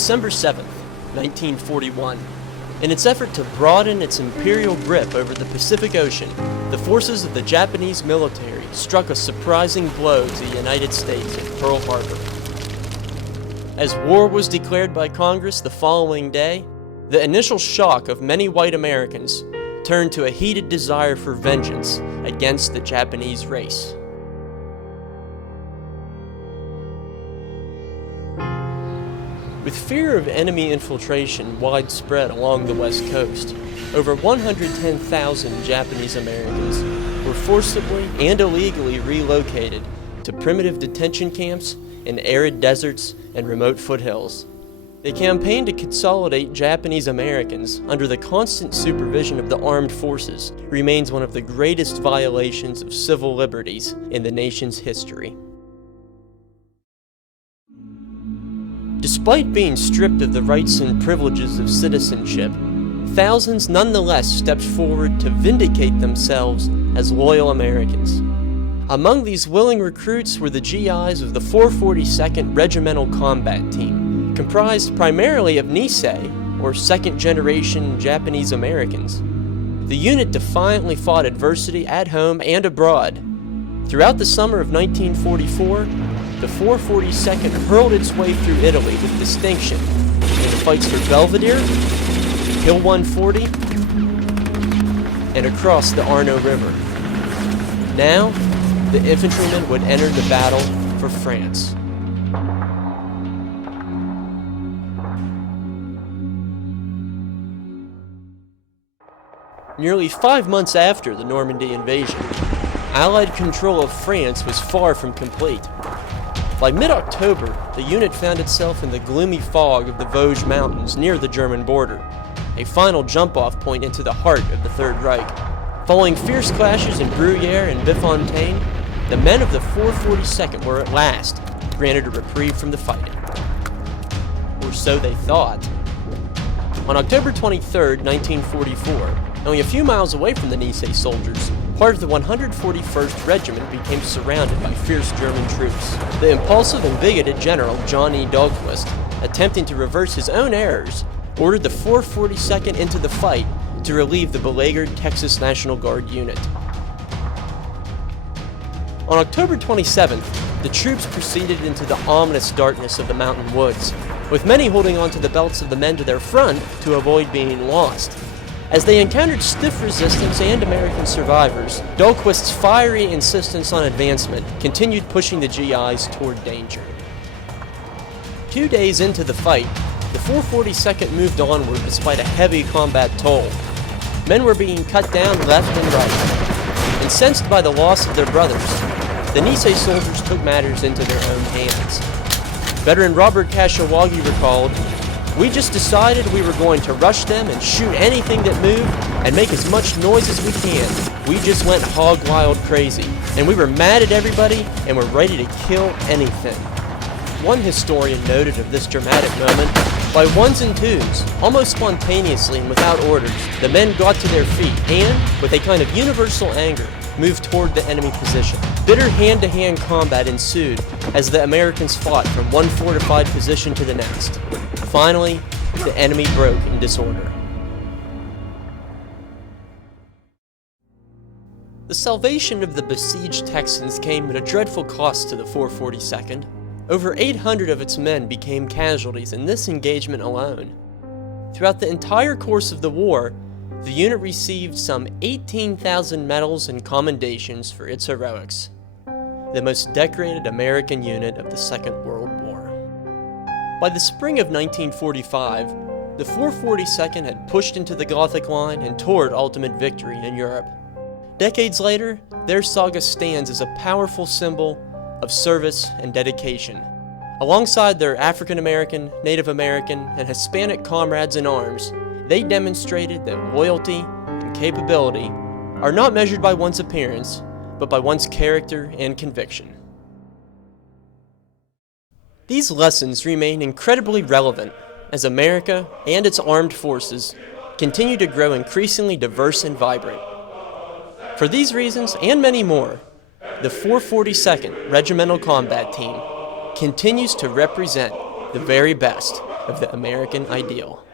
December 7th, 1941. In its effort to broaden its imperial grip over the Pacific Ocean, the forces of the Japanese military struck a surprising blow to the United States at Pearl Harbor. As war was declared by Congress the following day, the initial shock of many white Americans turned to a heated desire for vengeance against the Japanese race. With fear of enemy infiltration widespread along the West Coast, over 110,000 Japanese Americans were forcibly and illegally relocated to primitive detention camps in arid deserts and remote foothills. The campaign to consolidate Japanese Americans under the constant supervision of the armed forces remains one of the greatest violations of civil liberties in the nation's history. Despite being stripped of the rights and privileges of citizenship, thousands nonetheless stepped forward to vindicate themselves as loyal Americans. Among these willing recruits were the GIs of the 442nd Regimental Combat Team, comprised primarily of Nisei, or second-generation Japanese Americans. The unit defiantly fought adversity at home and abroad. Throughout the summer of 1944, the 442nd hurled its way through Italy with distinction in the fights for Belvedere, Hill 140, and across the Arno River. Now, the infantrymen would enter the battle for France. Nearly 5 months after the Normandy invasion, Allied control of France was far from complete. By mid-October, the unit found itself in the gloomy fog of the Vosges Mountains near the German border, a final jump-off point into the heart of the Third Reich. Following fierce clashes in Gruyère and Bifontaine, the men of the 442nd were at last granted a reprieve from the fighting. Or so they thought. On October 23, 1944, only a few miles away from the Nisei soldiers, part of the 141st Regiment became surrounded by fierce German troops. The impulsive and bigoted General John E. Dahlquist, attempting to reverse his own errors, ordered the 442nd into the fight to relieve the beleaguered Texas National Guard unit. On October 27th, the troops proceeded into the ominous darkness of the mountain woods, with many holding onto the belts of the men to their front to avoid being lost. As they encountered stiff resistance and American survivors, Dahlquist's fiery insistence on advancement continued pushing the GIs toward danger. 2 days into the fight, the 442nd moved onward despite a heavy combat toll. Men were being cut down left and right. Incensed by the loss of their brothers, the Nisei soldiers took matters into their own hands. Veteran Robert Kashawagi recalled, "We just decided we were going to rush them and shoot anything that moved and make as much noise as we can. We just went hog wild crazy, and we were mad at everybody and were ready to kill anything." One historian noted of this dramatic moment, "By ones and twos, almost spontaneously and without orders, the men got to their feet and, with a kind of universal anger, moved toward the enemy position. Bitter hand-to-hand combat ensued as the Americans fought from one fortified position to the next. Finally, the enemy broke in disorder." The salvation of the besieged Texans came at a dreadful cost to the 442nd. Over 800 of its men became casualties in this engagement alone. Throughout the entire course of the war, the unit received some 18,000 medals and commendations for its heroics. The most decorated American unit of the Second World War. By the spring of 1945, the 442nd had pushed into the Gothic Line and toward ultimate victory in Europe. Decades later, their saga stands as a powerful symbol of service and dedication. Alongside their African American, Native American, and Hispanic comrades in arms, they demonstrated that loyalty and capability are not measured by one's appearance, but by one's character and conviction. These lessons remain incredibly relevant as America and its armed forces continue to grow increasingly diverse and vibrant. For these reasons and many more, the 442nd Regimental Combat Team continues to represent the very best of the American ideal.